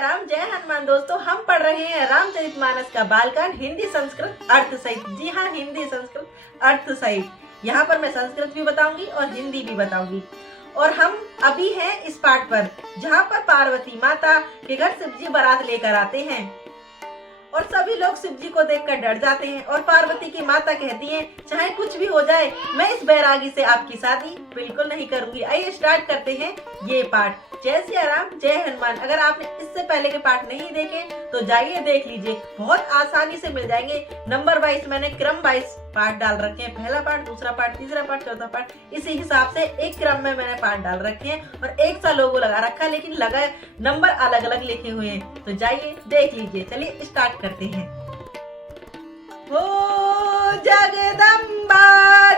राम, जय हनुमान। दोस्तों, हम पढ़ रहे हैं रामचरितमानस का बालकांड हिंदी संस्कृत अर्थ सहित। जी हाँ, हिंदी संस्कृत अर्थ सहित। यहाँ पर मैं संस्कृत भी बताऊंगी और हिंदी भी बताऊंगी। और हम अभी हैं इस पाठ पर जहाँ पर पार्वती माता के घर शिव जी बारात लेकर आते हैं और सभी लोग शिव जी को देखकर डर जाते हैं और पार्वती की माता कहती है, चाहे कुछ भी हो जाए, मैं इस बैरागी से आपकी शादी बिल्कुल नहीं करूंगी। आइए स्टार्ट करते हैं ये पाठ। जय सिया राम, जय हनुमान। अगर आपने इससे पहले के पाठ नहीं देखे तो जाइए देख लीजिए, बहुत आसानी से मिल जाएंगे। नंबर वाइज मैंने क्रम वाइज पाठ डाल रखे हैं, पहला पाठ, दूसरा पाठ, तीसरा पाठ, चौथा पाठ, इसी हिसाब से एक क्रम में मैंने पाठ डाल रखे हैं और एक सा लोगो लगा रखा है, लेकिन लगा नंबर अलग अलग लिखे हुए हैं। तो जाइए देख लीजिए। चलिए स्टार्ट करते हैं। हो जगदम्बा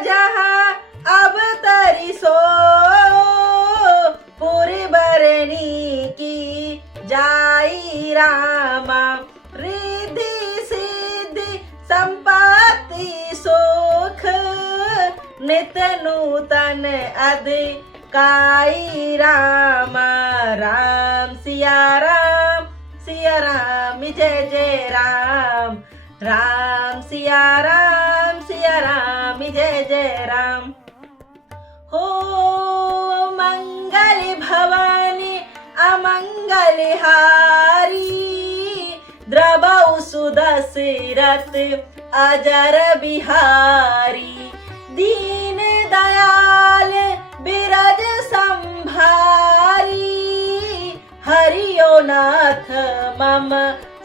जहाँ अब तरी सो, पूरी बरनी की जाई रामा, रिद्धि सिद्धि संपत्ति सुख, नित नूतन अधिकाई रामा। राम सिया राम, सिया राम जय जय राम। राम सिया राम, सिया राम जय जय राम। हो मंगल भवानी अमंगल हारी, द्रवौ सुदशरथ अजर बिहारी, दीन दयाल बिरज संभारी, हरियो नाथ मम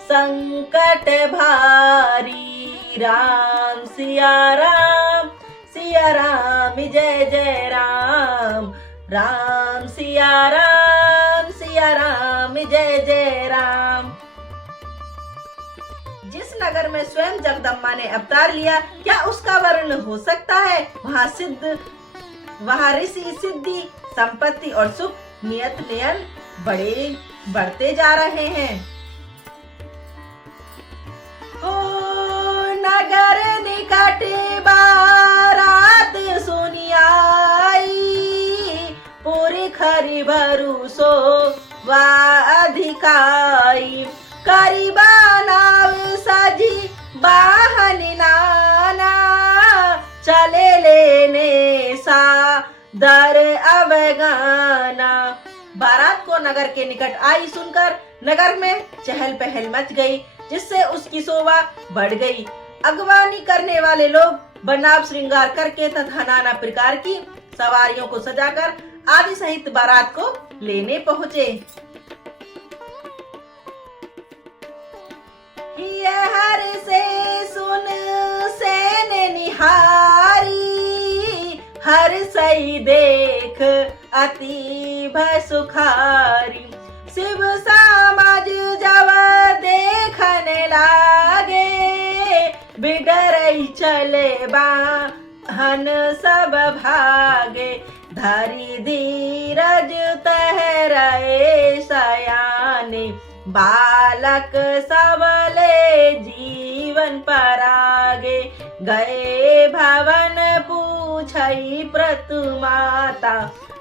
संकट भारी। राम सिया राम, सिया राम जय जय राम। राम सिया राम, सिया राम जय जय राम। जिस नगर में स्वयं जगदम्बा ने अवतार लिया, क्या उसका वर्णन हो सकता है? वहाँ ऋषि सिद्धि संपत्ति और सुख नियत नयन बढ़ते जा रहे हैं। ओ नगर निकट बारात सुनी आई, पूरी खरी भरूसो वा अधिकाई, करीबा नाव सजी बाहन नाना, चले लेने सा दर अवगाना। बारात को नगर के निकट आई सुनकर नगर में चहल पहल मच गई, जिससे उसकी शोभा बढ़ गई। अगवानी करने वाले लोग बनाव श्रृंगार करके तथा नाना प्रकार की सवारियों को सजाकर आदि सहित बारात को लेने पहुँचे। हर से सुन सेन निहारी, हर सही देख अति सुखारी, शिव समाज जब देखने लागे, बिडरई चले बाहन सब भागे, धरी धीरज तहरए सयाने, बालक सबले जीवन परागे, गए भवन पूछई प्रतुमाता,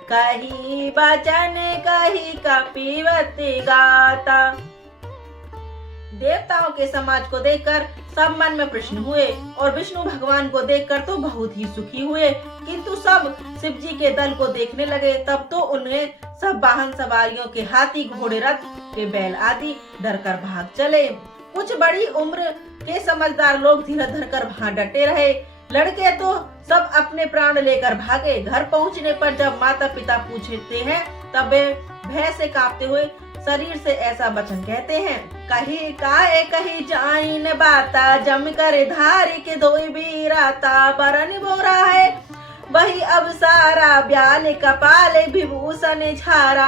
कही बचन कही कपिवती गाता। देवताओं के समाज को देखकर सब मन में प्रश्न हुए और विष्णु भगवान को देखकर तो बहुत ही सुखी हुए, किंतु सब शिव जी के दल को देखने लगे। तब तो उन्हें सब वाहन सवारियों के हाथी घोड़े रथ के बैल आदि धरकर भाग चले। कुछ बड़ी उम्र के समझदार लोग धीरज धरकर वहां डटे रहे। लड़के तो सब अपने प्राण लेकर भागे। घर पहुंचने पर जब माता पिता पूछते हैं, तब वे भय से कांपते हुए शरीर से ऐसा वचन कहते हैं, कही काए कही जाइन बाता, जम कर धारी के धोई बीराता, बरन बोरा है वही अब सारा, ब्याल कपाल विभूषण झारा।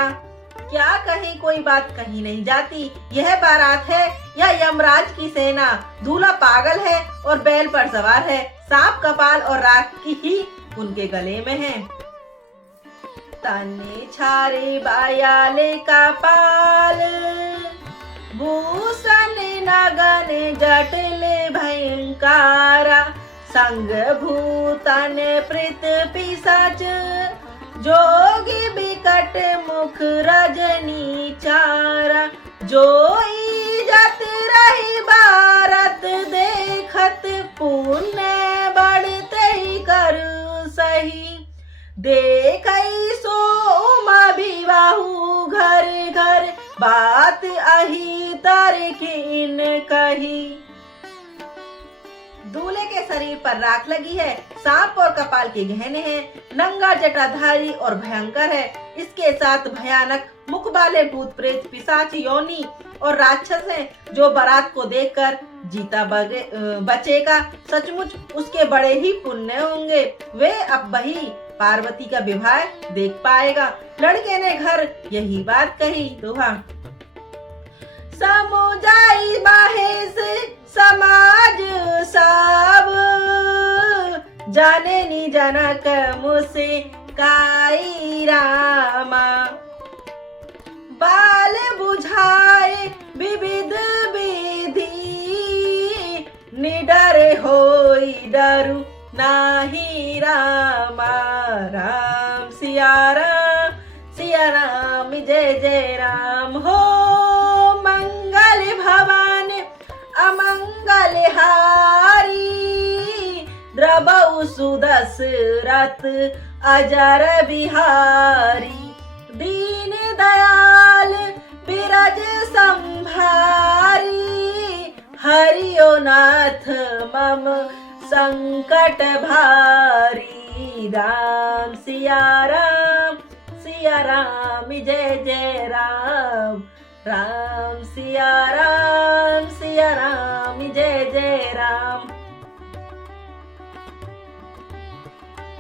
क्या कहीं कोई बात कही नहीं जाती, यह बारात है या यमराज की सेना? दूल्हा पागल है और बैल पर सवार है, सांप कपाल और राख की ही उनके गले में है। तने छारे बायाले कपाल, भूषण नगन जटिल भयंकारा, संग भूतन प्रेत पिशाच, जोगी बिकट मुख रजनी चारा, जो इज्जत रही भारत देखत, पुण्य बढ़ते ही कर सही। देखई सो उमा विवाहु घर घर, बात अही तर किन कही। दूल्हे के शरीर पर राख लगी है, सांप और कपाल के गहने हैं, नंगा जटाधारी और भयंकर है। इसके साथ भयानक मुख वाले भूत प्रेत पिशाच योनि और राक्षस हैं, जो बारात को देखकर जीता बचेगा सचमुच उसके बड़े ही पुण्य होंगे। वे अब वही पार्वती का विवाह देख पाएगा। लड़के ने घर यही बात कही। दोहा। समुझाई महेश समाज सब, जाने नी जनक मुझसे काई रामा। बाल बुझाए विविध विधि, निडर होई डरू नाही रामा। राम सिया राम जय जय राम। हो मंगल भवन अमंगल हारी, द्रबहु सुदशरथ अजर बिहारी। दीन दयाल बिरज संभारी, हरियो नाथ मम संकट भारी। राम सिया राम जय जय राम। राम सिया राम जय जय राम।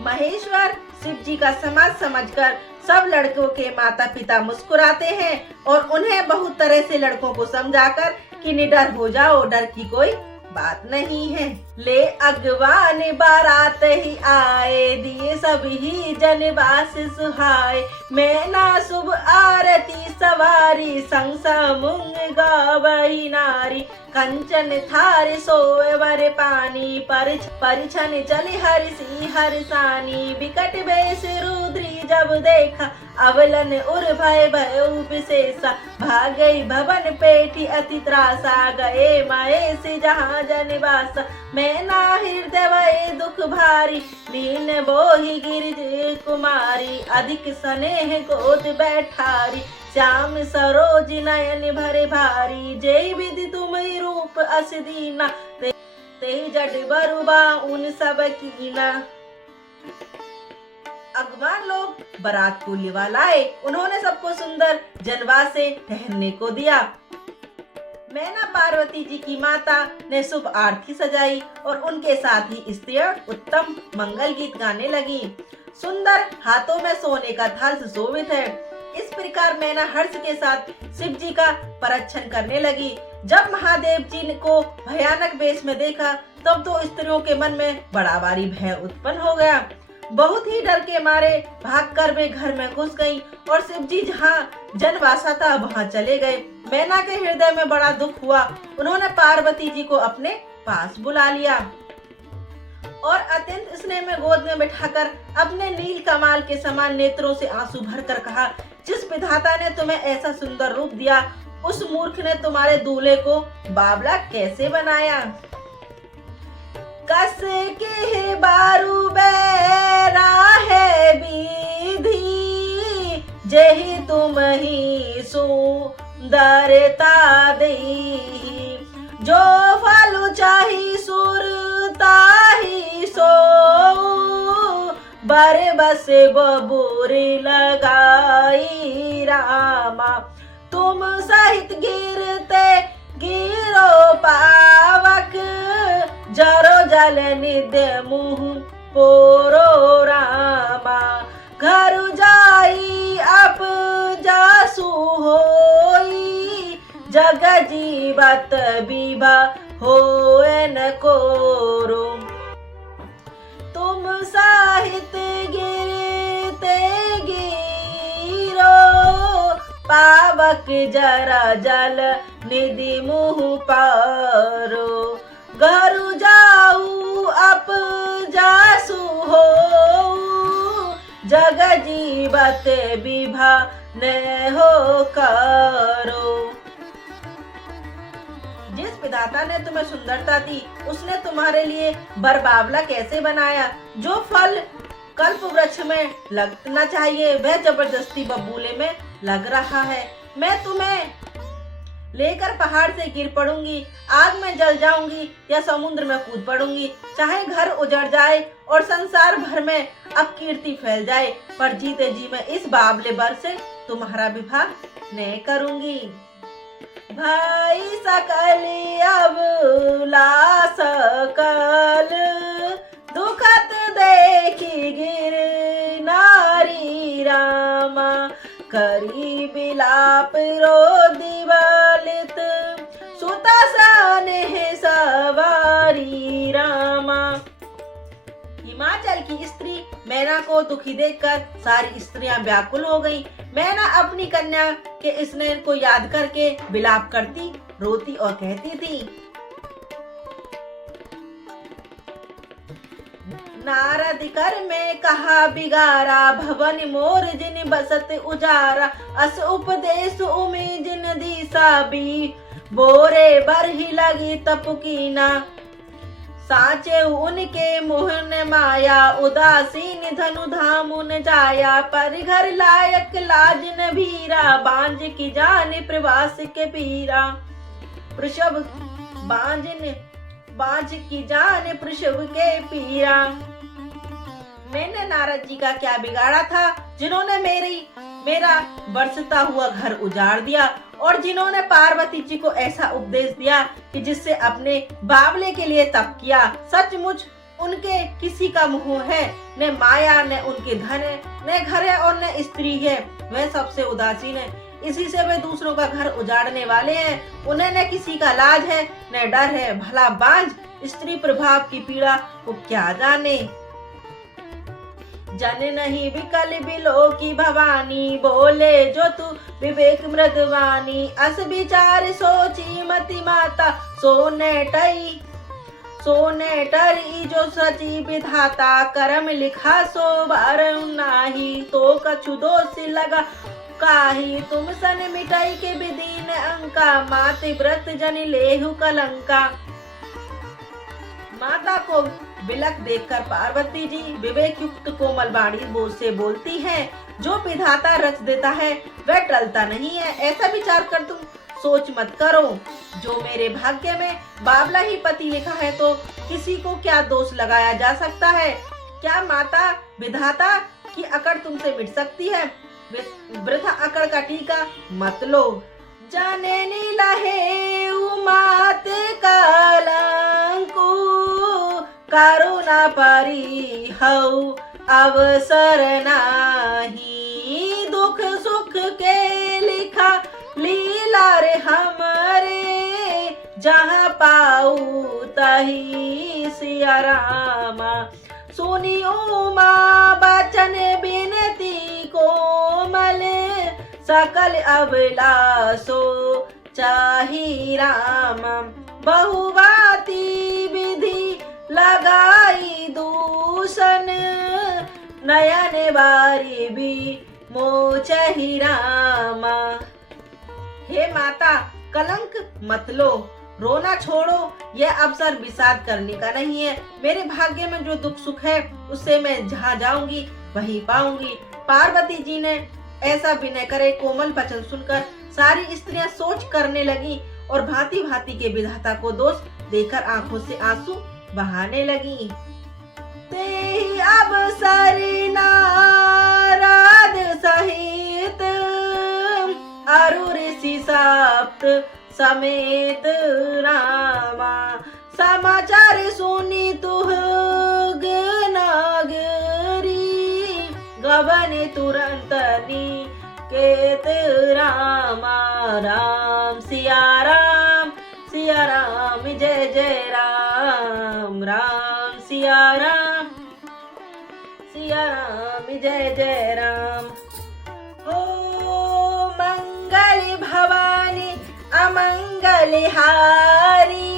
महेश्वर शिव जी का समाज समझकर सब लड़कों के माता पिता मुस्कुराते हैं और उन्हें बहुत तरह से लड़कों को समझाकर कि निडर हो जाओ, डर की कोई बात नहीं है। ले अगवान बारात ही आए, दिए सब ही जनवास सुहाए। मैं ना शुभ आरती सवारी, संग समूंग गावही नारी। कंचन थार सोए वर पानी, परिछन चली हरसी हरसानी। विकट बेस रुद्री जब देखा, अवलन उर भय भयो विशेषा। भागई भवन पेठी अति त्रासा, गए महेश जहाँ जनवासा। मैं ना हृदय भय दुख भारी, लीन बोहि गिरिज कुमारी। अधिक स्नेह गोद बैठारी, श्याम सरोज नयन भरे भारी। जय विधि तुम रूप अस दीना, ते जड बरुबा उन सब कीना। अगवान लोग बारात को लिवा लाए। उन्होंने सबको सुंदर जनवास से ठहरने को दिया। मैना पार्वती जी की माता ने शुभ आरती सजाई और उनके साथ ही स्त्रियां उत्तम मंगल गीत गाने लगी। सुंदर हाथों में सोने का थाल सुशोभित है। इस प्रकार मैना हर्ष के साथ शिव जी का परीक्षण करने लगी। जब महादेव जी को भयानक वेश में देखा, तब तो स्त्रियों के मन में बड़ा भारी भय उत्पन्न हो गया। बहुत ही डर के मारे भागकर वे घर में घुस गईं और शिव जी जहाँ जनवासा था वहाँ चले गए। मैना के हृदय में बड़ा दुख हुआ। उन्होंने पार्वती जी को अपने पास बुला लिया और अत्यंत स्नेह में गोद में बिठाकर अपने नील कमाल के समान नेत्रों से आंसू भरकर कहा, जिस विधाता ने तुम्हें ऐसा सुंदर रूप दिया, उस मूर्ख ने तुम्हारे दूल्हे को बावला कैसे बनाया। कस के बारू बैरा है विधि, जही तुम ही सुंदरता देही। जो फल चाही सुरता ही सो, बर बस बबूरी लगाई रामा। तुम सहित गिरते गिरो पावक, जरो जल नित्य मुँह पोरो रामा। घर जाई अप जासु होई, जग जीवत विभा होए न कोरो। तुम साहित गिरते गिरो पावक, जरा जल निधि मुँह पारो। घर जाऊ अप जासु हो, जग जीवत विभा न हो करो। विधाता ने तुम्हें सुंदरता दी, उसने तुम्हारे लिए बर बावला कैसे बनाया? जो फल कल्प वृक्ष में लगना चाहिए वह जबरदस्ती बबूले में लग रहा है। मैं तुम्हें लेकर पहाड़ से गिर पड़ूंगी, आग में जल जाऊंगी या समुद्र में कूद पड़ूंगी। चाहे घर उजड़ जाए और संसार भर में अपकीर्ति फैल जाए, पर जीते जी मैं इस बावले बर से तुम्हारा विवाह नहीं करूंगी। भाई सकल अबला सकल दुखत देखी गिर नारी रामा, करी बिलाप रो दिवालित सुता सने सवारी रामा। हिमाचल की स्त्री मैना को दुखी देखकर सारी स्त्रियां व्याकुल हो गईं। मैना अपनी कन्या के स्नेह को याद करके विलाप करती, रोती और कहती थी, नारद कर में कहा बिगारा, भवन मोर जिन बसत उजारा। अस उपदेश उमी जिन दिशा भी, बोरे बर ही लगी तपकीना। साचे उनके मोहन माया, उदासीन धनु धामुन जाया। पर घर लायक लाज न भीरा, बांझ की जान प्रवास के पीरा। वृषभ बांझ की जान वृषभ के पीरा। मैंने नारद जी का क्या बिगाड़ा था, जिन्होंने मेरा बरसता हुआ घर उजाड़ दिया, और जिन्होंने पार्वती जी को ऐसा उपदेश दिया कि जिससे अपने बावले के लिए तप किया। सचमुच उनके किसी का मोह है, न माया, न उनके धन है, न घर है और न स्त्री है। वह सबसे उदासीन है, इसी से वे दूसरों का घर उजाड़ने वाले हैं। उन्हें न किसी का लाज है न डर है। भला बांझ स्त्री प्रभाव की पीड़ा को क्या जाने। जन नहीं विकल बिलो की भवानी, बोले जो तू विवेक मृदवानी। अस विचार सोची मति माता, सोने टरी जो सची विधाता। करम लिखा सो बार नाही, तो कछु दोष लगा काही। तुम सन मिटाई के विदीन अंका, माते व्रत जन लेहु कलंका। माता को बिलक देखकर पार्वती जी विवेक युक्त कोमल वाणी से बोलती हैं, जो विधाता रच देता है वह टलता नहीं है। ऐसा विचार कर तुम सोच मत करो। जो मेरे भाग्य में बावला ही पति लिखा है, तो किसी को क्या दोष लगाया जा सकता है? क्या माता विधाता की अकड़ तुमसे मिट सकती है? वृथा अकड़ का टीका मत लो। जाने नी लहे उमात कलंकु, करुणा परी हऊ अवसर नाही। दुख सुख के लिखा लीला रे हमरे, जहाँ पाऊ तही सिया रामा। सुनी उमा बचन बिनती कोमल, सकल अभिलाषो चाही रामा। बहुबाती विधि लगाई दूषण, नयन बारी भी मोचही रामा। हे माता, कलंक मत लो, रोना छोड़ो। यह अवसर विषाद करने का नहीं है। मेरे भाग्य में जो दुख सुख है, उससे मैं जहाँ जाऊंगी वहीं पाऊंगी। पार्वती जी ने ऐसा विनय करे कोमल वचन सुनकर सारी स्त्रियां सोच करने लगी और भांति भांति के विधाता को दोष देकर आंखों से आंसू बहाने लगी। ते अवसर नारद सहित, अरु ऋषि सप्त समेत रामा। समाचार सुनी तुह नागरी, गबन तुरंत निकेत रामा। राम सिया राम, सिया राम जय जय राम। राम सिया राम, सिया राम जय जय राम। हो मंगल भवानी अमंगल हारी,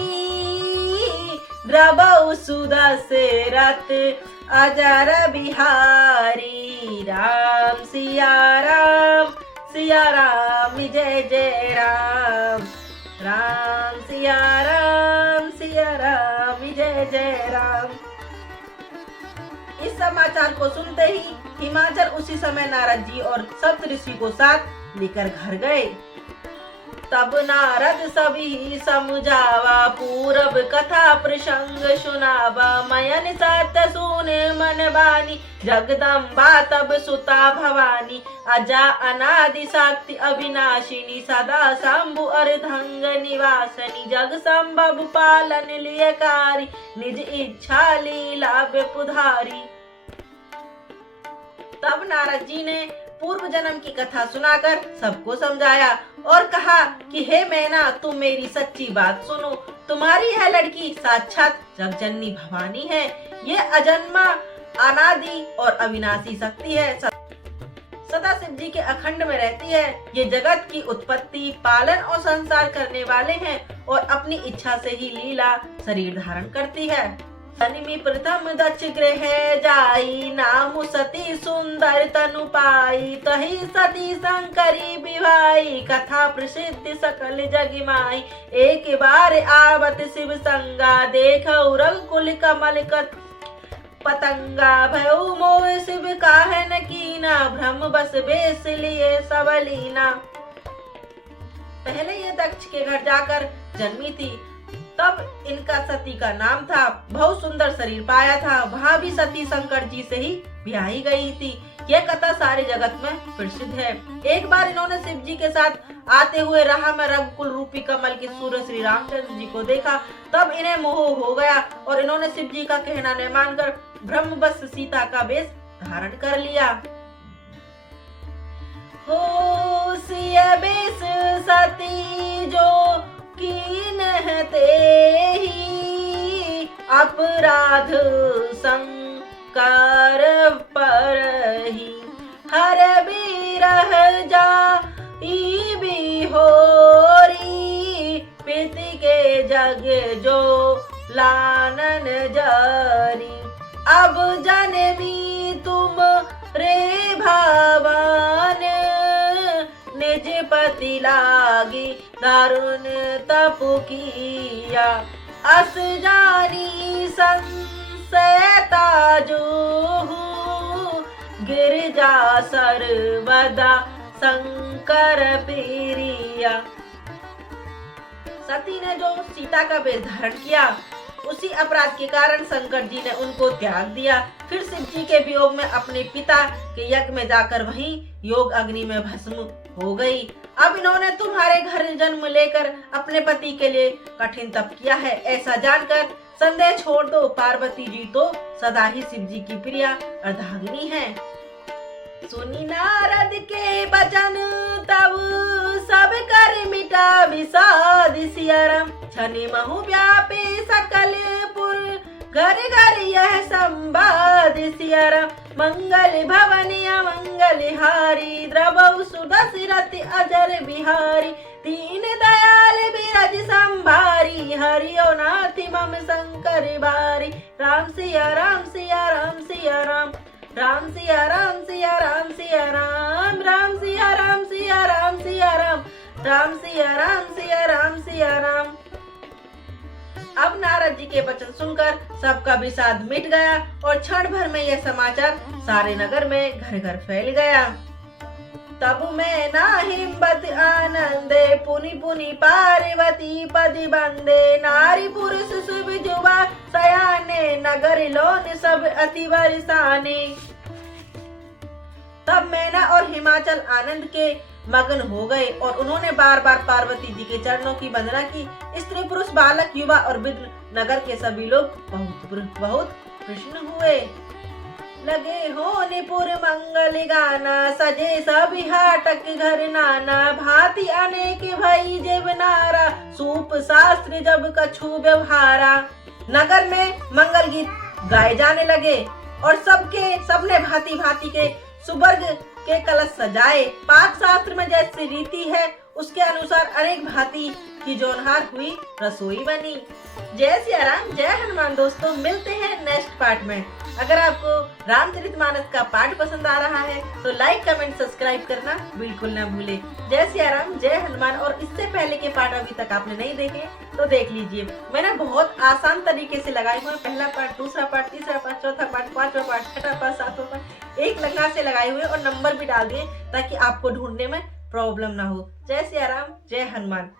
द्रवौ सुदशरथ अजर बिहारी। राम सिया राम, सिया राम जय जय राम। राम सिया राम। जय राम। इस समाचार को सुनते ही हिमाचल उसी समय नारद जी और सप्तऋषि को साथ लेकर घर गए। तब नारद सभी समझावा, पूरब कथा प्रसंग सुनावा। मयन सत्य सुने मन बानी, जगदम्बा तब सुता भवानी। अजा अनादि शक्ति अविनाशिनी, सदा शंभु अर्धंग निवासनी। जग संभव पालन लिए कारी, निज इच्छा लीला बेपुधारी। तब नारद जी ने पूर्व जन्म की कथा सुनाकर सबको समझाया और कहा कि हे मैना, तुम मेरी सच्ची बात सुनो। तुम्हारी यह लड़की साक्षात जगजननी भवानी है। ये अजन्मा अनादि और अविनाशी शक्ति है, सदा शिव जी के अखंड में रहती है। ये जगत की उत्पत्ति, पालन और संसार करने वाले हैं और अपनी इच्छा से ही लीला शरीर धारण करती है। जन्मी प्रथम दक्ष गृह जाई, नाम सती सुंदर तनु पाई। तही सती शंकरी विवाही, कथा प्रसिद्ध सकल जग माई। एक बार आवत शिव संगा, देख रघुकुल कमल पतंगा। भयउ मोह शिव काहे न कीना, भ्रम बस बेस लिए सबलीना। पहले ये दक्ष के घर जाकर जन्मी थी, तब इनका सती का नाम था। बहुत सुंदर शरीर पाया था। वहाँ भी सती शंकर जी से ही ब्याही गई थी। यह कथा सारे जगत में प्रसिद्ध है। एक बार इन्होंने शिव जी के साथ आते हुए राह में रघुकुल रूपी कमल के सूर्य श्री रामचंद्र जी को देखा। तब इन्हें मोह हो गया और इन्होंने शिव जी का कहना न मानकर ब्रह्मवश सीता का वेश धारण कर लिया। हो सिया बेश सती जो कीन ते ही, अपराध संकार परही। हर बिरह जाई बिहोरी, प्रीति के जग जो लानन जारी। अब जन्मी तुम रे भावन, निज पति लागी दारुण तप किया। अस जानी संशयता जोहू, गिरजा सर्वदा शंकर प्रिया। सती ने जो सीता का वेश धारण किया, उसी अपराध के कारण शंकर जी ने उनको त्याग दिया। फिर शिव जी के वियोग में अपने पिता के यज्ञ में जाकर वहीं योग अग्नि में भस्म हो गई। अब इन्होंने तुम्हारे घर जन्म लेकर अपने पति के लिए कठिन तप किया है, ऐसा जानकर संदेह छोड़ दो। पार्वती जी तो सदा ही शिव जी की प्रिया अर्धांगिनी है। सुनी नारद के वचन तब सब कर मिटा विषाद सियाराम। छनि महु व्यापे सकल पुर, घर घर यह संवाद सियाराम। मंगल भवन मंगल हारी, द्रवौ सुदशरथ अजर बिहारी। तीन दयाल बिरज संभारी, हरियो नाथ मम शंकर बारी। राम सिया राम सिया राम सिया राम, राम सिया राम सिया राम सिया राम। राम सिया राम सिया राम सिया राम, राम सिया राम सिया राम सिया राम। अब नारद जी के वचन सुनकर सबका विषाद मिट गया और क्षण भर में यह समाचार सारे नगर में घर घर फैल गया। तब मैं ना हिम्मत आनंदे, पुनि पुनि पार्वती पद बंदे। नारी पुरुष शुभ जुवा सयाने, नगर लोन सब अति बरसाने। तब मैना और हिमाचल आनंद के मगन हो गए और उन्होंने बार बार पार्वती जी के चरणों की वंदना की। स्त्री पुरुष बालक युवा और वृद्ध नगर के सभी लोग बहुत प्रसन्न हुए। लगे होनीपुर मंगल गाना, सजे सभी हाटक घर नाना। भांति अनेक भई जेब नारा, सूप शास्त्र जब कछु व्यवहारा। नगर में मंगल गीत गाए जाने लगे और सबने भांति भांति के सुवर्ग के कलश सजाए। पाक शास्त्र में जैसी रीति है उसके अनुसार अनेक भांति की जोनहार हुई रसोई बनी। जय सिया राम, जय हनुमान। दोस्तों मिलते हैं नेक्स्ट पार्ट में। अगर आपको रामचरितमानस का पाठ पसंद आ रहा है तो लाइक कमेंट सब्सक्राइब करना बिल्कुल ना भूले। जय सिया राम, जय हनुमान। और इससे पहले के पार्ट अभी तक आपने नहीं देखे तो देख लीजिए। मैंने बहुत आसान तरीके से लगाए हुए, पहला पार्ट, दूसरा पार्ट, तीसरा पार्ट, चौथा पार्ट, पांचवा पार्ट, छठा पार्ट, सातवां पार्ट, एक लगा से लगाए हुए और नंबर भी डाल दिए ताकि आपको ढूंढने में प्रॉब्लम ना हो। जय सिया राम, जय हनुमान।